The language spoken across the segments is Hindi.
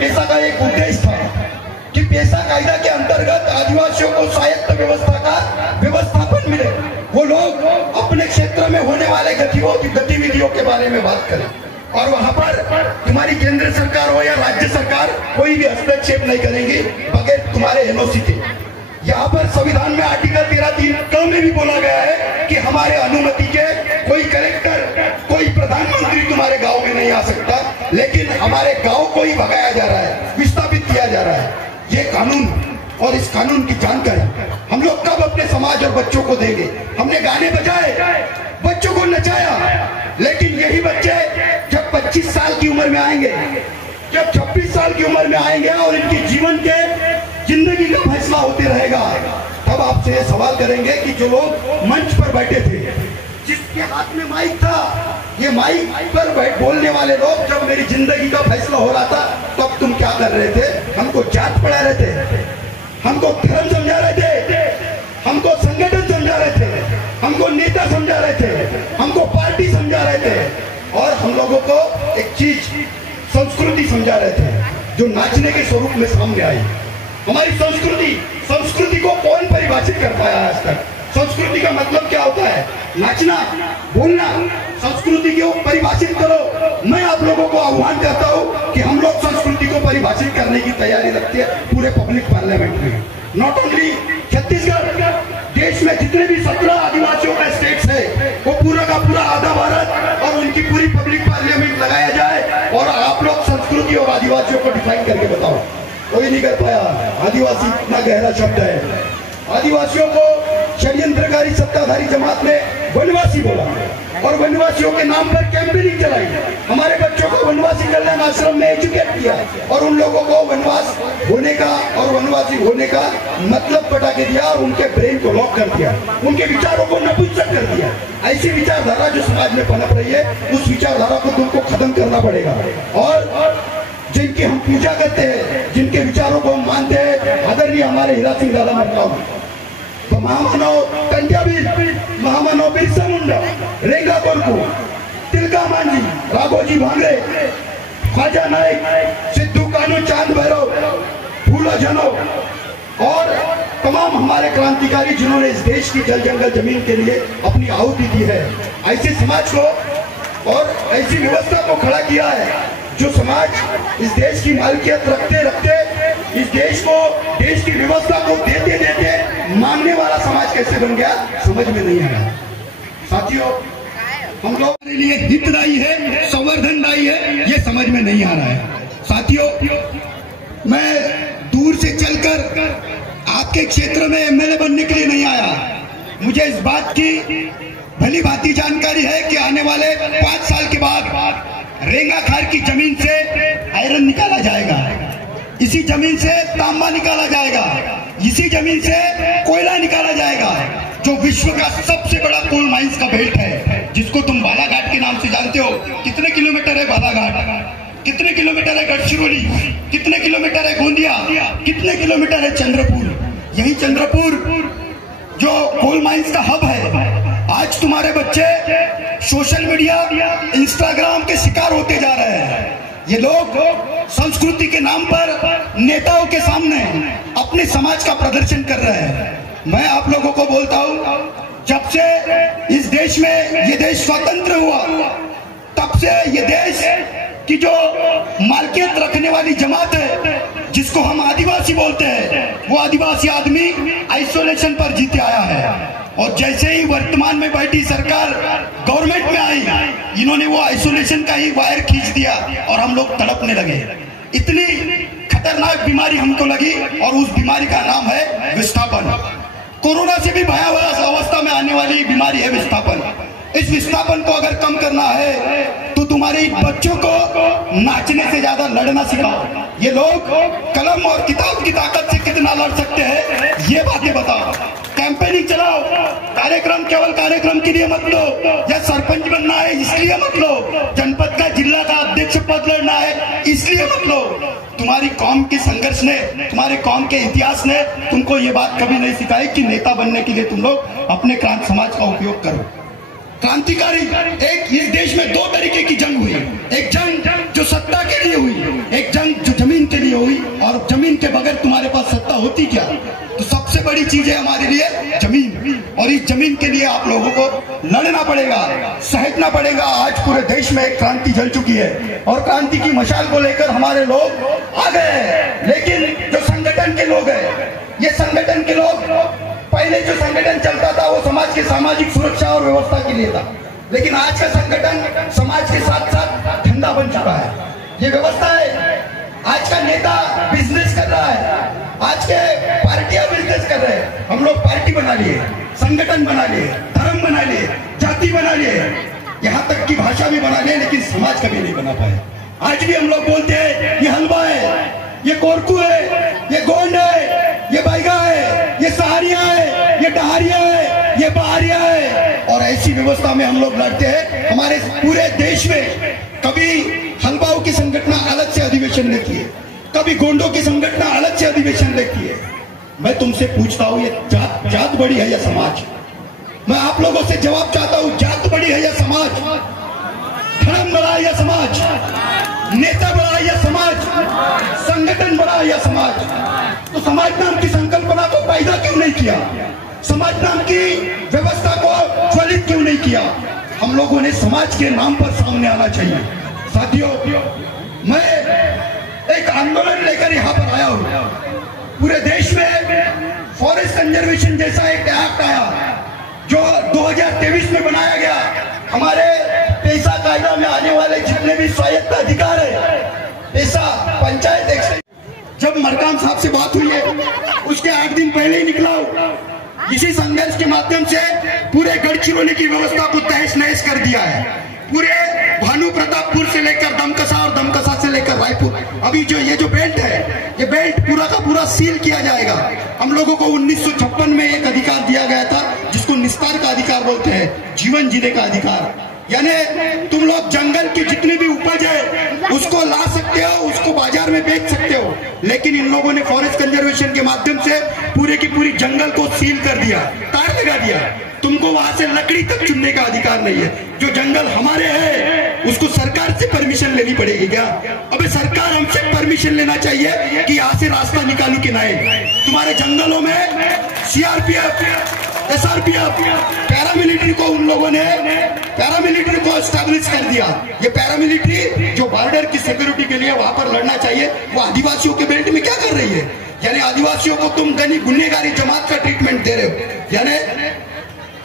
पेशा का एक उद्देश्य था कि पेशा कायदा के अंतर्गत आदिवासियों को स्वायत्त व्यवस्था का व्यवस्थापन मिले, वो लोग अपने क्षेत्र में होने वाले गतिविधियों के बारे में बात करें और वहां पर तुम्हारी केंद्र सरकार हो या राज्य सरकार कोई भी हस्तक्षेप नहीं करेंगी बगैर तुम्हारे एनओसी के। यहाँ पर संविधान में आर्टिकल 13(3) में भी बोला गया है कि हमारे अनुमति के कोई कलेक्टर, कोई प्रधानमंत्री तुम्हारे गांव में नहीं आ सकता, लेकिन हमारे गांव को ही भगाया जा रहा है, विस्थापित किया जा रहा है। ये कानून और इस कानून की जानकारी हम लोग कब अपने समाज और बच्चों को देंगे? हमने गाने बजाए, बच्चों को नचाया, लेकिन यही बच्चे जब 25 साल की उम्र में आएंगे, जब 26 साल की उम्र में आएंगे और इनकी जीवन के जिंदगी का फैसला होते रहेगा, तब आपसे ये सवाल करेंगे कि जो लोग मंच पर बैठे थे, जिसके हाथ में माइक था, ये माइक पर बोलने वाले लोग जब मेरी जिंदगी का फैसला हो रहा था तब तुम क्या कर रहे थे? हमको जात पढ़ा रहे थे, हमको धर्म समझा रहे थे, हमको संगठन समझा रहे थे, हमको नेता समझा रहे थे, हमको पार्टी समझा रहे थे और हम लोगों को एक चीज संस्कृति समझा रहे थे जो नाचने के स्वरूप में सामने आई। हमारी संस्कृति को कौन परिभाषित कर पाया आज तक? संस्कृति का मतलब क्या होता है? नाचना, बोलना। संस्कृति को परिभाषित करो। मैं आप लोगों को आह्वान करता हूं कि हम लोग संस्कृति को परिभाषित करने की तैयारी रखते हैं पूरे पब्लिक पार्लियामेंट में। नॉट ओनली छत्तीसगढ़, देश में जितने भी 17 आदिवासियों का स्टेट्स है वो पूरा का पूरा आधा भारत और उनकी पूरी पब्लिक पार्लियामेंट लगाया जाए और आप लोग संस्कृति और आदिवासियों को डिफाइन करके बताओ। कोई नहीं कर पाया। आदिवासी इतना गहरा शब्द है। आदिवासियों को षड्यंत्रकारी सत्ताधारी जमात ने वनवासी बोला और वनवासियों के नाम पर कैंपेनिंग चलाई। हमारे बच्चों को वनवासी कल्याण आश्रम में एजुकेट किया और उन लोगों को वनवास होने का और वनवासी होने का मतलब बता के दिया और उनके ब्रेन को लॉक कर दिया, उनके विचारों को नपुंसक कर दिया। ऐसी विचारधारा जो समाज में पनप रही है, उस विचारधारा को तुमको खत्म करना पड़ेगा और जिनकी हम पूजा करते हैं, जिनके विचारों को हम मानते हैं, आदरणीय हमारे हीरा सिंह दादा मरकाम, तो महामानव टंट्याबीर, महामानव बिरसा मुंडा, रेंगा कोरकू, तिलका मांझी, राघोजी भांगरे, ख्वाजा नायक, सिद्धू कानू, चांद भैरव, फूलो जनो और तमाम हमारे क्रांतिकारी जिन्होंने इस देश की जल जंगल जमीन के लिए अपनी आहुति दी है, ऐसे समाज को और ऐसी व्यवस्था को खड़ा किया है जो समाज इस देश की मालकियत रखते रखते इस देश को, देश की व्यवस्था को देते देते मानने वाला समाज कैसे बन गया, समझ में नहीं आया। साथियों, हम लोग के लिए हितदायी है, संवर्धनदायी है, ये समझ में नहीं आ रहा है। साथियों, मैं दूर से चलकर आपके क्षेत्र में एमएलए बनने के लिए नहीं आया। मुझे इस बात की भली भांति जानकारी है कि आने वाले 5 साल के बाद रेंगा खार की जमीन से आयरन निकाला जाएगा, इसी जमीन से तांबा निकाला जाएगा, इसी जमीन से कोयला निकाला जाएगा, जो विश्व का सबसे बड़ा कोल माइंस का बेल्ट है, जिसको तुम बालाघाट के नाम से जानते हो। कितने किलोमीटर है बालाघाट? कितने किलोमीटर है गढ़चिरौली? कितने किलोमीटर है गोंदिया? कितने किलोमीटर है चंद्रपुर? यही चंद्रपुर जो कोल माइंस का हब है। आज तुम्हारे बच्चे सोशल मीडिया, इंस्टाग्राम के शिकार होते जा रहे हैं। ये लोग संस्कृति के नाम पर नेताओं के सामने अपने समाज का प्रदर्शन कर रहे हैं। मैं आप लोगों को बोलता हूं, जब से इस देश में ये देश स्वतंत्र हुआ, तब से ये देश की जो मालकियत रखने वाली जमात है, जिसको हम आदिवासी बोलते हैं, वो आदिवासी आदमी आइसोलेशन पर जीते आया है। और जैसे ही वर्तमान में बैठी सरकार गवर्नमेंट में आई, इन्होंने वो आइसोलेशन का ही वायर खींच दिया और हम लोग तड़पने लगे। इतनी खतरनाक बीमारी हमको लगी और उस बीमारी का नाम है विस्थापन। कोरोना से भी भयावह अवस्था में आने वाली बीमारी है विस्थापन। इस विस्थापन को अगर कम करना है तो तुम्हारे बच्चों को नाचने से ज्यादा लड़ना सिखाओ। ये लोग कलम और किताब की ताकत से कितना लड़ सकते हैं, ये बातें बताओ। कैंपेनिंग चलाओ। कार्यक्रम केवल कार्यक्रम के लिए मत लो, या सरपंच बनना है इसलिए मत लो, जनपद का, जिला का अध्यक्ष पद लड़ना है इसलिए मत लो। तुम्हारी कौम के संघर्ष ने, तुम्हारे कौम के इतिहास ने तुमको ये बात कभी नहीं सिखाई कि नेता बनने के लिए तुम लोग अपने क्रांत समाज का उपयोग करो। क्रांतिकारी। एक इस देश में दो तरीके की जंग हुई, एक जंग जो सत्ता के लिए हुई, एक जंग जो जमीन के लिए हुई। और जमीन के बगैर तुम्हारे पास सत्ता होती क्या? तो सबसे बड़ी चीज है हमारे लिए जमीन, और इस जमीन के लिए आप लोगों को लड़ना पड़ेगा, सहना पड़ेगा। आज पूरे देश में एक क्रांति जल चुकी है और क्रांति की मशाल को लेकर हमारे लोग आ गए। लेकिन जो संगठन के लोग हैं, ये संगठन के लोग, पहले जो संगठन चलता था वो समाज की सामाजिक सुरक्षा और व्यवस्था के लिए था, लेकिन आज का संगठन समाज के साथ साथ धंधा बन चुका है। ये व्यवस्था है। आज का नेता बिजनेस कर रहा है, आज के पार्टियां बिजनेस कर रहे हैं। हम लोग पार्टी बना लिए, संगठन बना लिए, धर्म बना लिए, जाति बना लिए, यहाँ तक की भाषा भी बना लिए, लेकिन समाज कभी नहीं बना पाए। आज भी हम लोग बोलते हैं ये हलवा है, ये कोरकू है, ये गोंड है, ये बैगा है, ये सहारिया है, ये डहारिया है, ये बहारिया है। और ऐसी व्यवस्था में हम लोग लड़ते हैं। हमारे पूरे देश में कभी हलवाओं की संगठन अलग से अधिवेशन लेती है, कभी गोंडों की संगठन अलग से अधिवेशन लेती है। मैं तुमसे पूछता हूँ, ये जात बड़ी है या समाज? मैं आप लोगों से जवाब चाहता हूँ, जात बड़ी है या समाज? धर्म बड़ा है या समाज? नेता बड़ा है या समाज? संगठन बड़ा है या समाज? तो समाज नाम की संकल्पना को पैदा क्यों नहीं किया? समाज नाम की व्यवस्था को ज्वलित क्यों नहीं किया? हम लोगों ने समाज के नाम पर सामने आना चाहिए। साथियों, मैं एक आंदोलन लेकर यहाँ पर आया हूँ। पूरे देश में फॉरेस्ट कंजर्वेशन जैसा एक एक्ट आया जो 2023 में बनाया गया। हमारे पेशा कायदा में आने वाले जितने भी स्वायत्त अधिकार है, पेशा पंचायत एक्ट, जब मरकाम साहब से बात हुई है उसके 8 दिन पहले ही निकला हूं। इसी संघर्ष के माध्यम से पूरे गढ़चिरौली की व्यवस्था को तहस नहस कर दिया है। पूरे भानु प्रतापपुर से लेकर दमकसा और दमकसा से लेकर रायपुर, अभी जो ये जो बेल्ट है, ये बेल्ट पूरा का पूरा सील किया जाएगा। हम लोगों को 1956 में एक अधिकार दिया गया था जिसको निस्तार का अधिकार बोलते हैं, जीवन जीने का अधिकार। यानी तुम लोग जंगल की जितनी भी उपज है उसको ला सकते हो, उसको बाजार में बेच सकते हो, लेकिन इन लोगों ने फॉरेस्ट कंजर्वेशन के माध्यम से पूरे की पूरी जंगल को सील कर दिया, तार लगा दिया। तुमको वहां से लकड़ी तक चुनने का अधिकार नहीं है। जो जंगल हमारे हैं उसको सरकार से परमिशन लेनी पड़ेगी क्या? अबे सरकार हमसे परमिशन लेना चाहिए कि यहाँ से रास्ता निकालू कि नहीं। तुम्हारे जंगलों में सीआरपीएफ, एसआरपीएफ, पैरामिलिट्री को उन लोगों ने पैरामिलिट्री को एस्टैब्लिश कर दिया। ये पैरामिलिट्री जो बॉर्डर की सिक्योरिटी के लिए वहां पर लड़ना चाहिए, वो आदिवासियों के बेल्ट में क्या कर रही है? यानी आदिवासियों को तुम गुनहगारी जमात का ट्रीटमेंट दे रहे हो, यानी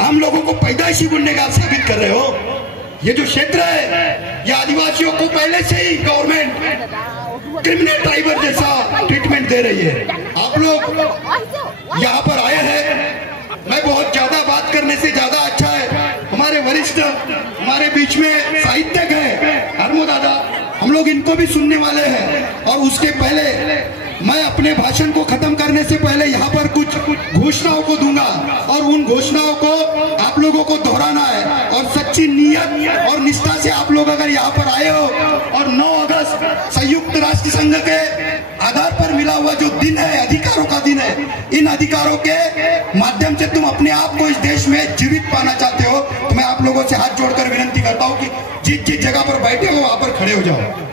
आम लोगों को पैदाइशी गुनहगार साबित कर रहे हो। ये जो क्षेत्र है ये आदिवासियों को पहले से ही गवर्नमेंट क्रिमिनल ट्राइबर जैसा ट्रीटमेंट दे रही है। आप लोग यहाँ पर आए हैं, मैं बहुत ज्यादा बात करने से ज्यादा अच्छा है हमारे वरिष्ठ हमारे बीच में साहित्यक है हरमो दादा, हम लोग इनको भी सुनने वाले हैं। और उसके पहले मैं अपने भाषण को खत्म करने से पहले यहाँ पर कुछ घोषणाओं को दूंगा और उन घोषणाओं को आप लोगों को दोहराना है। और सच्ची नियत और निष्ठा से आप लोग अगर यहाँ पर आए हो और 9 अगस्त संयुक्त राष्ट्र संघ के आधार पर मिला हुआ जो दिन है, अधिकारों का दिन है, इन अधिकारों के माध्यम से तुम अपने आप को इस देश में जीवित पाना चाहते हो, तो मैं आप लोगों से हाथ जोड़कर विनती करता हूँ कि जिस जिस जगह पर बैठे हो वहां पर खड़े हो जाओ।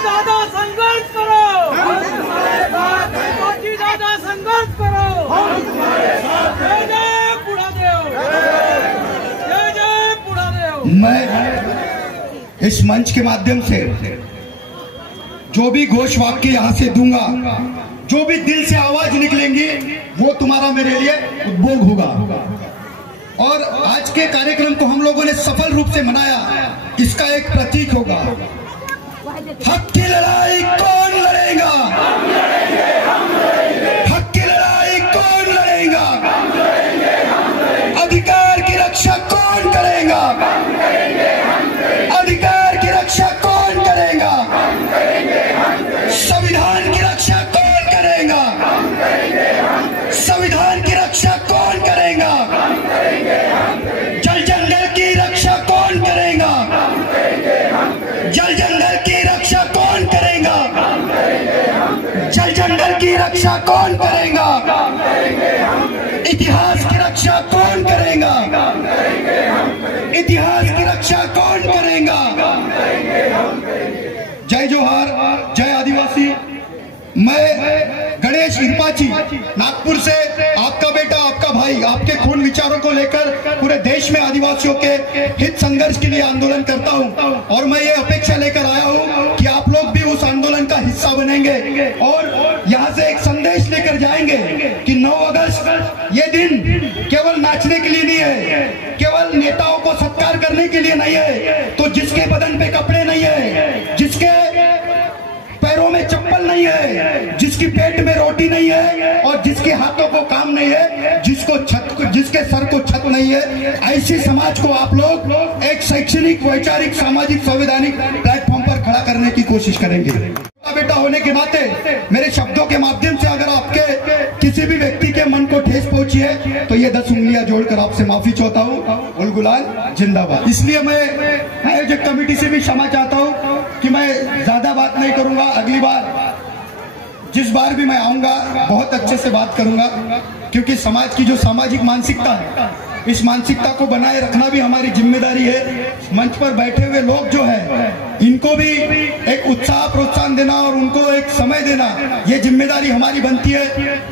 दादा संघर्ष करो, दादा संघर्ष करो। जय जय बुढ़ादेव, जय जय बुढ़ादेव। मैं इस मंच के माध्यम से जो भी घोष वाक्य यहाँ से दूंगा, जो भी दिल से आवाज निकलेंगी, वो तुम्हारा मेरे लिए उपभोग होगा। और आज के कार्यक्रम को हम लोगों ने सफल रूप से मनाया, इसका एक प्रतीक होगा। हक की लड़ाई कौन लड़ेगा? हम लड़ेंगे, हम लड़ेंगे। हक की लड़ाई कौन लड़ेगा? हम लड़ेंगे, हम लड़ेंगे। अधिकार की रक्षा कौन करेगा? हम करेंगे, हम करेंगे। अधिकार की रक्षा कौन करेगा? हम करेंगे, हम करेंगे। संविधान की रक्षा कौन करेगा? हम करेंगे, हम करेंगे। संविधान की रक्षा कौन करेगा? हम करेंगे, हम करेंगे। जल जंगल की रक्षा कौन करेगा? हम करेंगे, हम करेंगे। जल जंगल की रक्षा कौन करेगा? इतिहास की रक्षा कौन करेगा? इतिहास की रक्षा कौन करेगा? जय जोहार, जय आदिवासी। मैं गणेश हिरपाची नागपुर से आपका बेटा, आपका भाई, आपके खून विचारों को लेकर पूरे देश में आदिवासियों के हित संघर्ष के लिए आंदोलन करता हूं। और मैं ये अपेक्षा लेकर आया हूं कि आप लोग भी उस आंदोलन का हिस्सा बनेंगे और यहां से एक संदेश लेकर जाएंगे कि 9 अगस्त ये दिन केवल नाचने के लिए नहीं है, केवल नेताओं को सत्कार करने के लिए नहीं है। तो जिसके बदन पे कपड़े नहीं है, जिसके पैरों में चप्पल नहीं है, जिसकी पेट में रोटी नहीं है और जिसके हाथों को काम नहीं है, जिसके सर को छत नहीं है, ऐसे समाज को आप लोग एक शैक्षणिक, वैचारिक, सामाजिक, संवैधानिक प्लेटफॉर्म पर खड़ा करने की कोशिश करेंगे। बेटा होने के नाते मेरे शब्दों के माध्यम से अगर आपके किसी भी व्यक्ति के मन को ठेस पहुंची है तो ये 10 उंगलियां जोड़कर आपसे माफी चाहता हूँ। उलगुलाल जिंदाबाद। इसलिए मैं आयोजक कमेटी से भी क्षमा चाहता हूँ कि मैं ज्यादा बात नहीं करूंगा। अगली बार जिस बार भी मैं आऊंगा बहुत अच्छे से बात करूंगा, क्योंकि समाज की जो सामाजिक मानसिकता है, इस मानसिकता को बनाए रखना भी हमारी जिम्मेदारी है। मंच पर बैठे हुए लोग जो है, इनको भी एक उत्साह, प्रोत्साहन देना और उनको एक समय देना, ये जिम्मेदारी हमारी बनती है।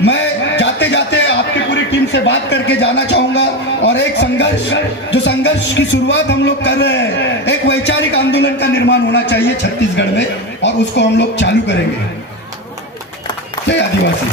मैं जाते जाते आपकी पूरी टीम से बात करके जाना चाहूंगा और एक संघर्ष, जो संघर्ष की शुरुआत हम लोग कर रहे हैं, एक वैचारिक आंदोलन का निर्माण होना चाहिए छत्तीसगढ़ में और उसको हम लोग चालू करेंगे। जय आदिवासी।